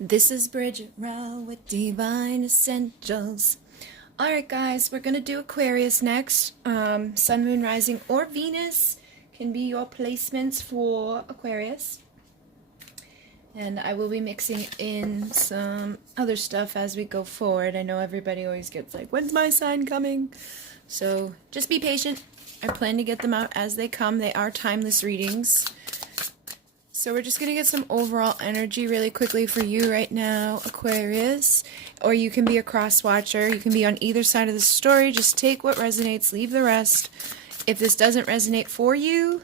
This is Bridget Rau with Divine Essentials. Alright guys, we're going to do Aquarius next. Sun, Moon, Rising, or Venus can be your placements for Aquarius. And I will be mixing in some other stuff as we go forward. I know everybody always gets like, when's my sign coming? So just be patient. I plan to get them out as they come. They are timeless readings. So we're just going to get some overall energy really quickly for you right now, Aquarius. Or you can be a cross watcher. You can be on either side of the story. Just take what resonates, leave the rest. If this doesn't resonate for you,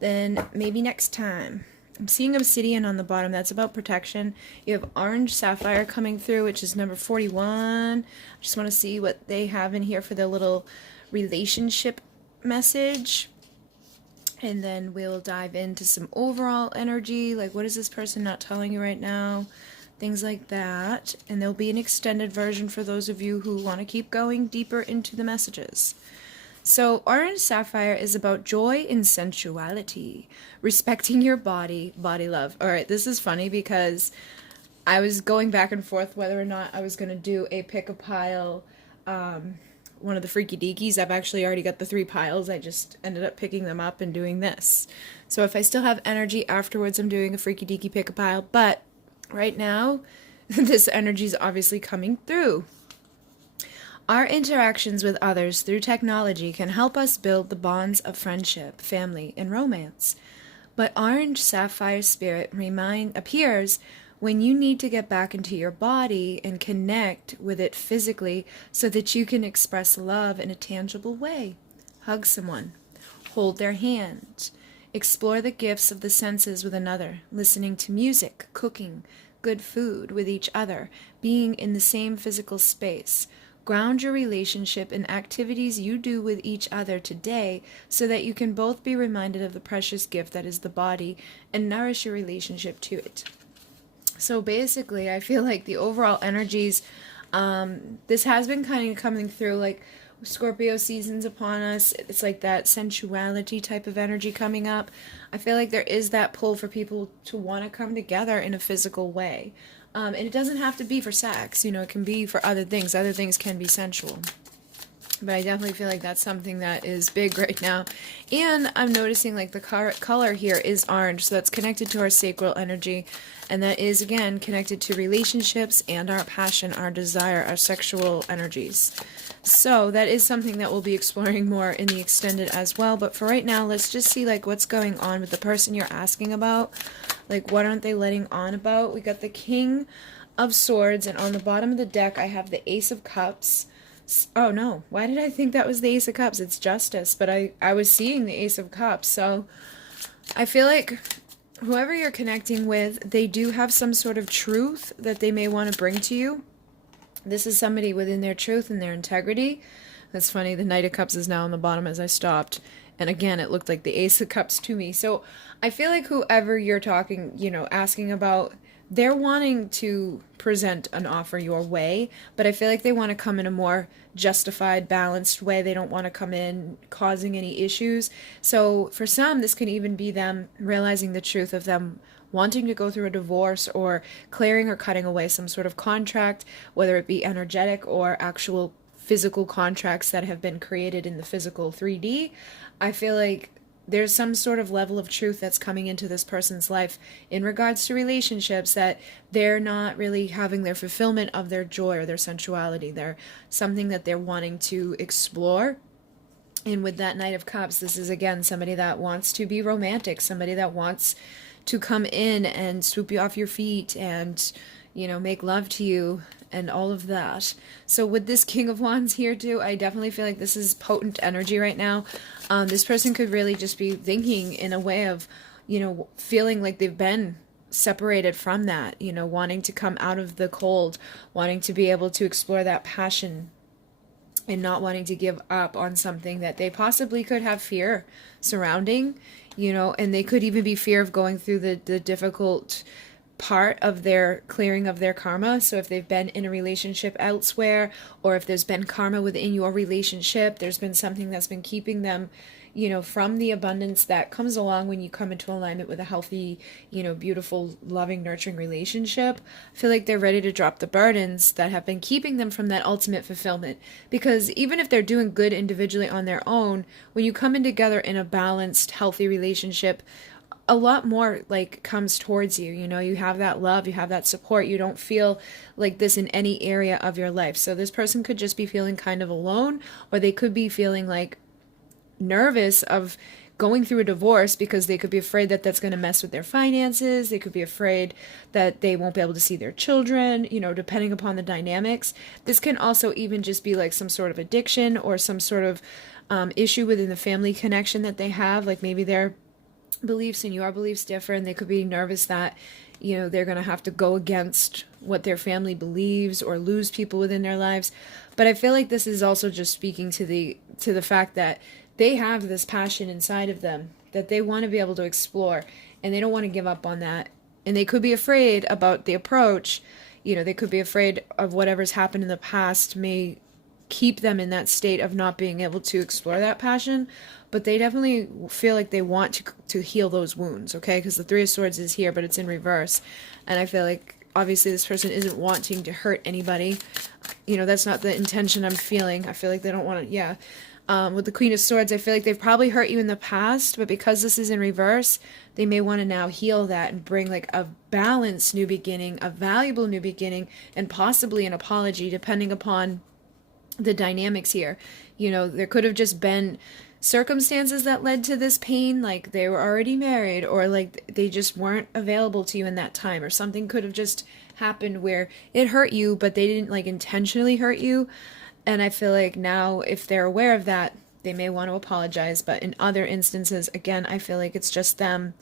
then maybe next time. I'm seeing obsidian on the bottom. That's about protection. You have orange sapphire coming through, which is number 41. I just want to see what they have in here for their little relationship message. And then we'll dive into some overall energy, like what is this person not telling you right now, things like that. And there'll be an extended version for those of you who want to keep going deeper into the messages. So orange sapphire is about joy and sensuality, respecting your body, body love. All right, this is funny because I was going back and forth whether or not I was going to do a pick-a-pile, one of the freaky deekies. I've actually already got the 3 piles. I just ended up picking them up and doing this. So if I still have energy afterwards, I'm doing a freaky deeky pick-a-pile. But right now, this energy is obviously coming through. Our interactions with others through technology can help us build the bonds of friendship, family, and romance. But orange sapphire spirit appears when you need to get back into your body and connect with it physically so that you can express love in a tangible way. Hug someone. Hold their hand. Explore the gifts of the senses with another. Listening to music, cooking, good food with each other, being in the same physical space. Ground your relationship in activities you do with each other today so that you can both be reminded of the precious gift that is the body and nourish your relationship to it. So basically, I feel like the overall energies, this has been kind of coming through, like Scorpio season's upon us. It's like that sensuality type of energy coming up. I feel like there is that pull for people to want to come together in a physical way. And it doesn't have to be for sex, you know, it can be for other things. Other things can be sensual. But I definitely feel like that's something that is big right now. And I'm noticing like the color here is orange, so that's connected to our sacral energy. And that is, again, connected to relationships and our passion, our desire, our sexual energies. So that is something that we'll be exploring more in the extended as well. But for right now, let's just see like what's going on with the person you're asking about. Like what aren't they letting on about? We got the King of Swords, and on the bottom of the deck I have the Ace of Cups. Oh no, why did I think that was the Ace of Cups? It's Justice, but I was seeing the Ace of Cups. So I feel like whoever you're connecting with, they do have some sort of truth that they may want to bring to you. This is somebody within their truth and their integrity. That's funny, the Knight of Cups is now on the bottom as I stopped. And again, it looked like the Ace of Cups to me. So I feel like whoever you're talking, you know, asking about, they're wanting to present an offer your way, but I feel like they want to come in a more justified, balanced way. They don't want to come in causing any issues. So for some, this can even be them realizing the truth of them wanting to go through a divorce or clearing or cutting away some sort of contract, whether it be energetic or actual physical contracts that have been created in the physical 3D. I feel like there's some sort of level of truth that's coming into this person's life in regards to relationships, that they're not really having their fulfillment of their joy or their sensuality. They're something that they're wanting to explore. And with that Knight of Cups, this is again somebody that wants to be romantic, somebody that wants to come in and swoop you off your feet and, you know, make love to you and all of that. So with this King of Wands here too, I definitely feel like this is potent energy right now. This person could really just be thinking in a way of, you know, feeling like they've been separated from that, you know, wanting to come out of the cold, wanting to be able to explore that passion and not wanting to give up on something that they possibly could have fear surrounding, you know, and they could even be fear of going through the difficult part of their clearing of their karma. So if they've been in a relationship elsewhere, or if there's been karma within your relationship, there's been something that's been keeping them, you know, from the abundance that comes along when you come into alignment with a healthy, you know, beautiful, loving, nurturing relationship. I feel like they're ready to drop the burdens that have been keeping them from that ultimate fulfillment. Because even if they're doing good individually on their own, when you come in together in a balanced, healthy relationship, a lot more like comes towards you. You know, you have that love, you have that support. You don't feel like this in any area of your life. So this person could just be feeling kind of alone, or they could be feeling like nervous of going through a divorce because they could be afraid that that's going to mess with their finances. They could be afraid that they won't be able to see their children, you know, depending upon the dynamics. This can also even just be like some sort of addiction or some sort of issue within the family connection that they have. Like maybe their beliefs and your beliefs differ, and they could be nervous that, you know, they're going to have to go against what their family believes or lose people within their lives. But I feel like this is also just speaking to the fact that they have this passion inside of them that they want to be able to explore, and they don't want to give up on that. And they could be afraid about the approach. You know, they could be afraid of whatever's happened in the past may keep them in that state of not being able to explore that passion. But they definitely feel like they want to heal those wounds, okay? Because the Three of Swords is here, but it's in reverse. And I feel like, obviously, this person isn't wanting to hurt anybody. You know, that's not the intention I'm feeling. I feel like they don't want to, yeah. With the Queen of Swords, I feel like they've probably hurt you in the past, but because this is in reverse, they may want to now heal that and bring like a balanced new beginning, a valuable new beginning, and possibly an apology, depending upon the dynamics here. You know, there could have just been circumstances that led to this pain, like they were already married, or like they just weren't available to you in that time, or something could have just happened where it hurt you, but they didn't like intentionally hurt you. And I feel like now, if they're aware of that, they may want to apologize. But in other instances, again, I feel like it's just them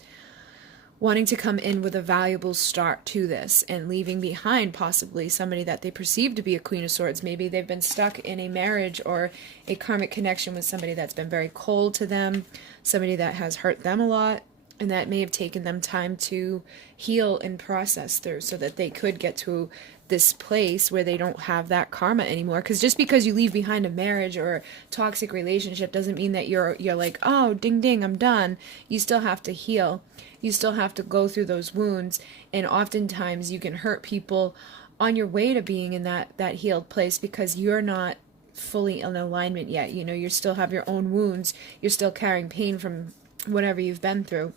wanting to come in with a valuable start to this and leaving behind possibly somebody that they perceive to be a Queen of Swords. Maybe they've been stuck in a marriage or a karmic connection with somebody that's been very cold to them, somebody that has hurt them a lot, and that may have taken them time to heal and process through so that they could get to this place where they don't have that karma anymore. Because just because you leave behind a marriage or a toxic relationship doesn't mean that you're like, oh, ding ding, I'm done. You still have to heal. You still have to go through those wounds, and oftentimes you can hurt people on your way to being in that healed place because you're not fully in alignment yet. You know, you still have your own wounds. You're still carrying pain from whatever you've been through,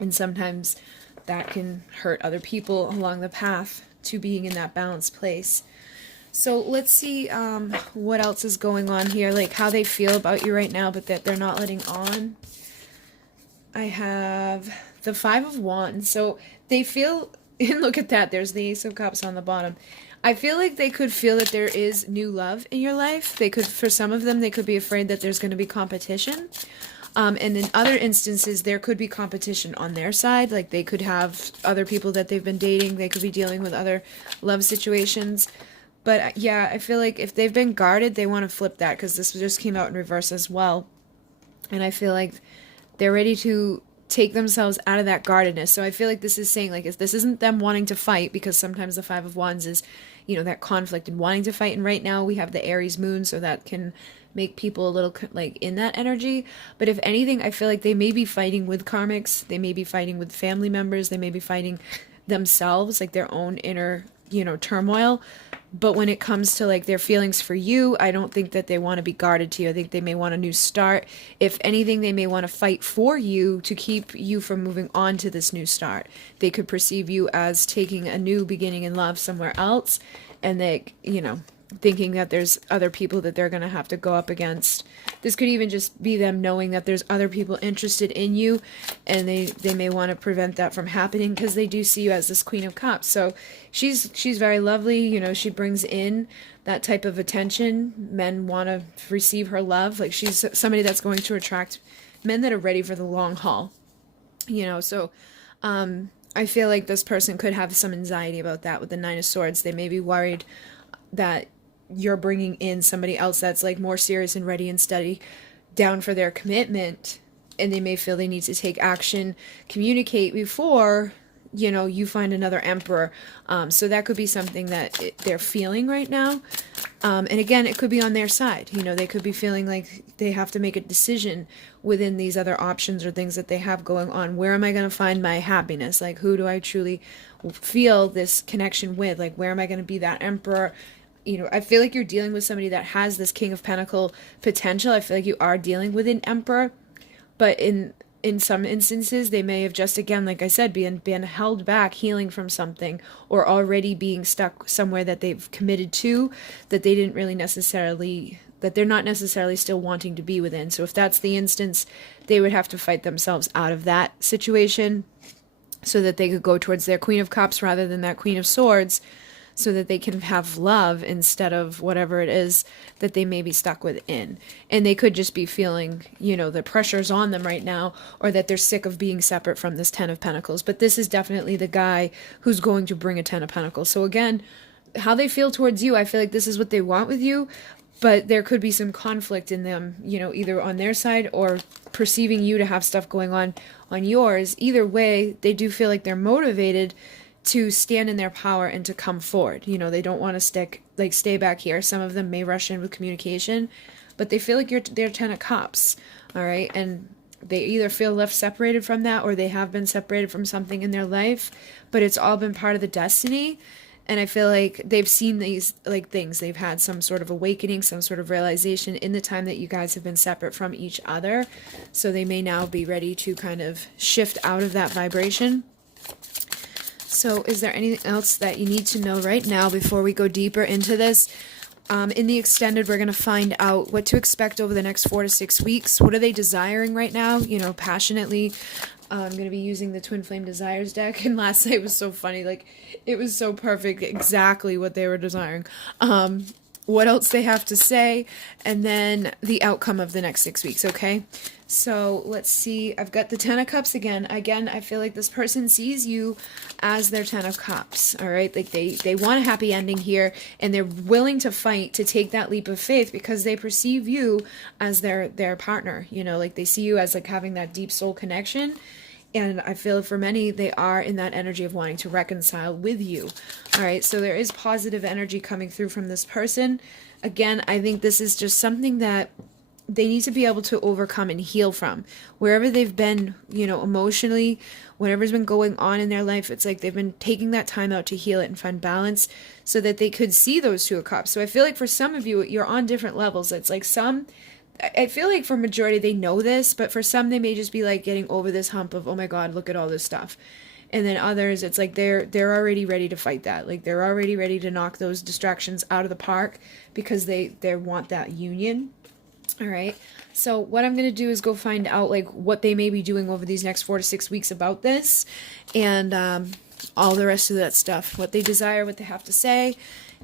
and sometimes that can hurt other people along the path to being in that balanced place. So let's see what else is going on here, like how they feel about you right now, but that they're not letting on. I have the Five of Wands. So they feel, and look at that, there's the Ace of Cups on the bottom. I feel like they could feel that there is new love in your life. They could, for some of them, they could be afraid that there's going to be competition. And in other instances, there could be competition on their side. Like they could have other people that they've been dating. They could be dealing with other love situations. But yeah, I feel like if they've been guarded, they want to flip that, because this just came out in reverse as well. And I feel like they're ready to take themselves out of that guardedness. So I feel like this is saying, like, if this isn't them wanting to fight, because sometimes the Five of Wands is, you know, that conflict and wanting to fight. And right now we have the Aries moon, so that can make people a little like in that energy. But if anything, I feel like they may be fighting with karmics. They may be fighting with family members. They may be fighting themselves, like their own inner, you know, turmoil. But when it comes to like their feelings for you, I don't think that they want to be guarded to you. I think they may want a new start. If anything, they may want to fight for you to keep you from moving on to this new start. They could perceive you as taking a new beginning in love somewhere else, and they, you know, thinking that there's other people that they're going to have to go up against. This could even just be them knowing that there's other people interested in you, and they may want to prevent that from happening because they do see you as this Queen of Cups. So she's very lovely. You know, she brings in that type of attention. Men want to receive her love. Like she's somebody that's going to attract men that are ready for the long haul. You know, so I feel like this person could have some anxiety about that with the Nine of Swords. They may be worried that you're bringing in somebody else that's like more serious and ready and steady, down for their commitment, and they may feel they need to take action, communicate before you know, you find another emperor. So that could be something that they're feeling right now. And again, it could be on their side. You know, they could be feeling like they have to make a decision within these other options or things that they have going on. Where am I going to find my happiness? Like, who do I truly feel this connection with? Like, where am I going to be that emperor? You know, I feel like you're dealing with somebody that has this King of Pentacle potential. I feel like you are dealing with an emperor, but in some instances, they may have just, again, like I said, been held back healing from something, or already being stuck somewhere that they've committed to, that they didn't really necessarily, that they're not necessarily still wanting to be within. So if that's the instance, they would have to fight themselves out of that situation so that they could go towards their Queen of Cups rather than that Queen of Swords, so that they can have love instead of whatever it is that they may be stuck within. And they could just be feeling, you know, the pressure's on them right now, or that they're sick of being separate from this Ten of Pentacles. But this is definitely the guy who's going to bring a Ten of Pentacles. So again, how they feel towards you, I feel like this is what they want with you, but there could be some conflict in them, you know, either on their side or perceiving you to have stuff going on yours. Either way, they do feel like they're motivated to stand in their power and to come forward. You know, they don't want to stay back here. Some of them may rush in with communication, but they feel like they're Ten of Cups, all right? And they either feel left separated from that, or they have been separated from something in their life, but it's all been part of the destiny. And I feel like they've seen these like things. They've had some sort of awakening, some sort of realization in the time that you guys have been separate from each other. So they may now be ready to kind of shift out of that vibration. So is there anything else that you need to know right now before we go deeper into this? In the extended, we're going to find out what to expect over the next 4 to 6 weeks. What are they desiring right now? You know, passionately. I'm going to be using the Twin Flame Desires deck. And last night was so funny. Like, it was so perfect. Exactly what they were desiring. What else they have to say. And then the outcome of the next 6 weeks, okay? So let's see. I've got the Ten of Cups again. Again, I feel like this person sees you as their Ten of Cups, all right? Like they want a happy ending here, and they're willing to fight to take that leap of faith because they perceive you as their partner, you know? Like they see you as like having that deep soul connection. And I feel for many, they are in that energy of wanting to reconcile with you. All right, so there is positive energy coming through from this person. Again, I think this is just something that they need to be able to overcome and heal from. Wherever they've been, you know, emotionally, whatever's been going on in their life, it's like they've been taking that time out to heal it and find balance so that they could see those Two of Cups. So I feel like for some of you, you're on different levels. It's like I feel like for majority they know this, but for some they may just be like getting over this hump of, oh my God, look at all this stuff. And then others, it's like they're already ready to fight that. Like they're already ready to knock those distractions out of the park because they want that union. All right. So what I'm going to do is go find out like what they may be doing over these next 4 to 6 weeks about this, and all the rest of that stuff, what they desire, what they have to say,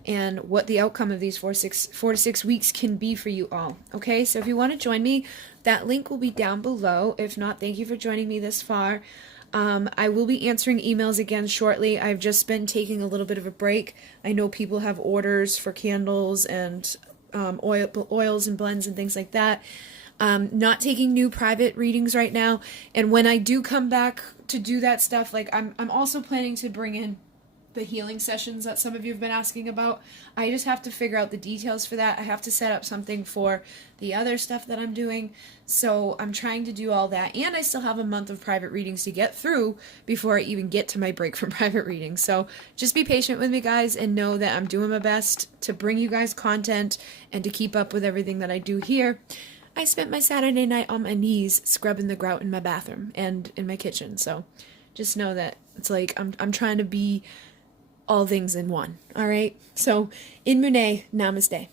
and what the outcome of these 4 to 6 weeks can be for you all. Okay, so if you want to join me, that link will be down below. If not, thank you for joining me this far. I will be answering emails again shortly. I've just been taking a little bit of a break. I know people have orders for candles and oils and blends and things like that. Not taking new private readings right now. And when I do come back to do that stuff, like I'm also planning to bring in the healing sessions that some of you have been asking about. I just have to figure out the details for that. I have to set up something for the other stuff that I'm doing. So I'm trying to do all that. And I still have a month of private readings to get through before I even get to my break from private readings. So just be patient with me, guys, and know that I'm doing my best to bring you guys content and to keep up with everything that I do here. I spent my Saturday night on my knees scrubbing the grout in my bathroom and in my kitchen. So just know that it's like I'm trying to be all things in one. All right. So in Mune, namaste.